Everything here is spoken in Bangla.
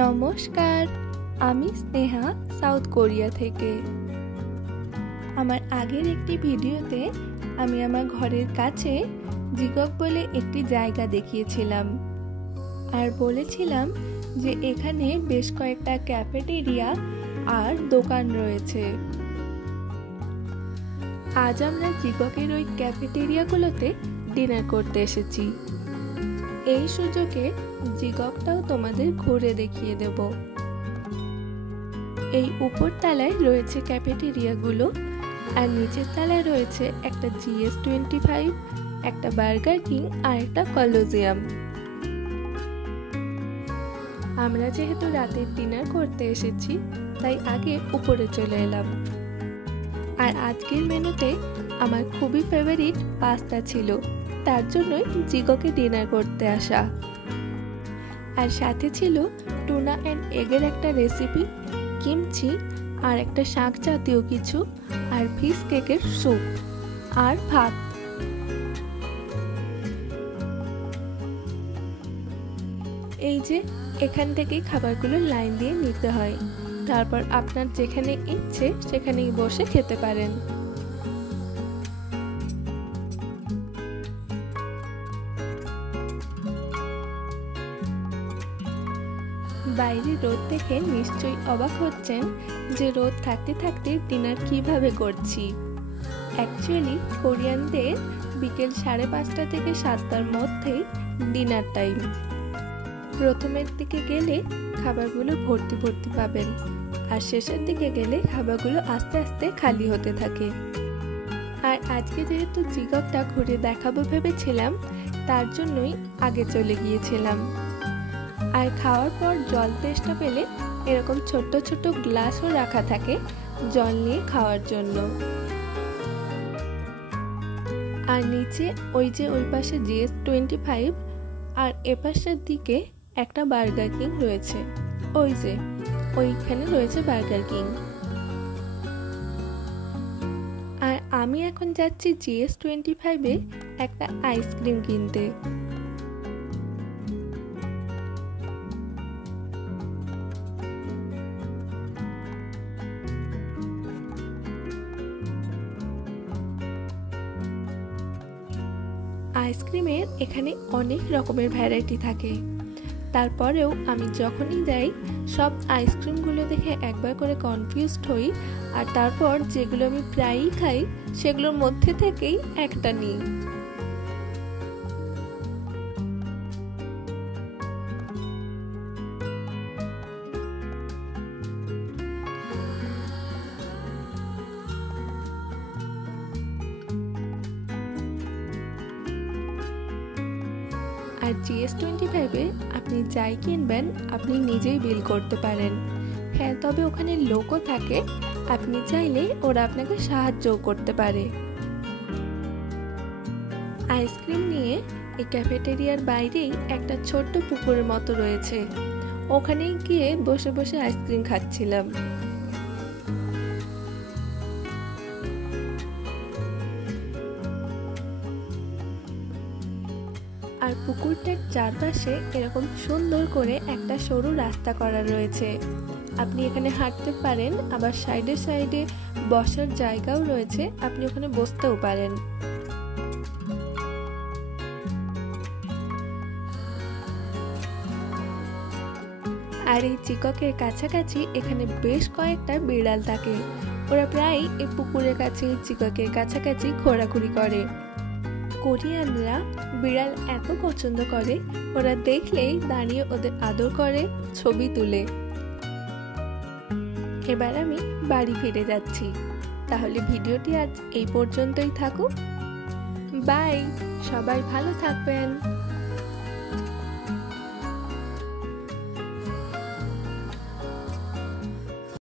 নমস্কার, আমি স্নেহা সাউথ কোরিয়া থেকে। আমার আগের একটি ভিডিওতে আমি আমার ঘরের কাছে জিকক বলে একটি জায়গা দেখিয়েছিলাম আর বলেছিলাম যে এখানে বেশ কয়েকটা ক্যাফেটেরিয়া আর দোকান রয়েছে। আজ আমরা জিককের ওই ক্যাফেটেরিয়াগুলোতে ডিনার করতে এসেছি। এই সুযোগে জিককটাও তোমাদের ঘুরে দেখিয়ে দেব। এই উপর তলায় রয়েছে ক্যাফেটেরিয়াগুলো আর নিচের তলায় রয়েছে একটা GS25, একটা বার্গার কিং আর একটা কলোজিয়াম। আমরা যেহেতু রাতের ডিনার করতে এসেছি তাই আগে উপরে চলে এলাম। আর আজকের মেনুতে আমার খুবই ফেভারিট পাস্তা ছিল, তার জন্যই জিককে ডিনার করতে আসা। আর সাথে ছিল টুনা অ্যান্ড এগের একটা রেসিপি, কিমচি আর একটা শাক জাতীয় কিছু, আর ফিশ কেকের স্যুপ আর ভাত। এই যে এখান থেকেই খাবারগুলো লাইন দিয়ে নিতে হয়, তারপর আপনার যেখানে ইচ্ছে সেখানেই বসে খেতে পারেন। বাইরে রোদ দেখে নিশ্চয়ই অবাক হচ্ছেন যে রোদ থাকতে থাকতে ডিনার কিভাবে করছি। অ্যাকচুয়ালি কোরিয়ানদের বিকেল 5:30 থেকে 7টার মধ্যেই ডিনার টাইম। প্রথমের দিকে গেলে খাবারগুলো ভর্তি ভর্তি পাবেন আর শেষের দিকে গেলে খাবারগুলো আস্তে আস্তে খালি হতে থাকে। আর আজকে যেহেতু জিককটা ঘুরে দেখাবো ভেবেছিলাম, তার জন্যই আগে চলে গিয়েছিলাম। আর খাওয়ার পর জল তেষ্টা পেলে এরকম ছোট্ট ছোট্ট গ্লাসও রাখা থাকে জল নিয়ে খাওয়ার জন্য। আর নিচে ওই পাশে GS25 আর এপাশের দিকে একটা বার্গার কিং রয়েছে। ওইখানে রয়েছে বার্গার কিং। আর আমি এখন যাচ্ছি GS25-এ একটা আইসক্রিম কিনতে। আইসক্রিমের এখানে অনেক রকমের ভ্যারাইটি থাকে, তারপরেও আমি যখনই যাই সব আইসক্রিমগুলো দেখে একবার করে কনফিউজড হই, আর তারপর যেগুলো আমি প্রায়ই খাই সেগুলোর মধ্যে থেকেই একটা নিই। আর GS25-এ আপনি যাই কিনবেন আপনি নিজেই বিল করতে পারেন। হ্যাঁ, তবে ওখানে লোকও থাকে, আপনি চাইলে ওরা আপনাকে সাহায্যও করতে পারে। আইসক্রিম নিয়ে এই ক্যাফেটেরিয়ার বাইরেই একটা ছোট্ট পুকুরের মতো রয়েছে, ওখানে গিয়ে বসে বসে আইসক্রিম খাচ্ছিলাম। আর পুকুরটার চারপাশে এরকম সুন্দর করে একটা সরু রাস্তা করা রয়েছে, আপনি এখানে হাঁটতে পারেন। আবার সাইডে সাইডে বসার জায়গাও রয়েছে, আপনি ওখানে বসতেও পারেন। আর এই জিককের কাছাকাছি এখানে বেশ কয়েকটা বিড়াল থাকে, ওরা প্রায় এই পুকুরের কাছে জিককের কাছাকাছি ঘোরাঘুরি করে। কোরিয়ানরা বিড়াল এত পছন্দ করে, ওরা দেখলেই দাঁড়িয়ে ওদের আদর করে, ছবি তুলে। এবার আমি বাড়ি ফিরে যাচ্ছি। তাহলে ভিডিওটি আজ এই পর্যন্তই থাকুক। বাই, সবাই ভালো থাকবেন।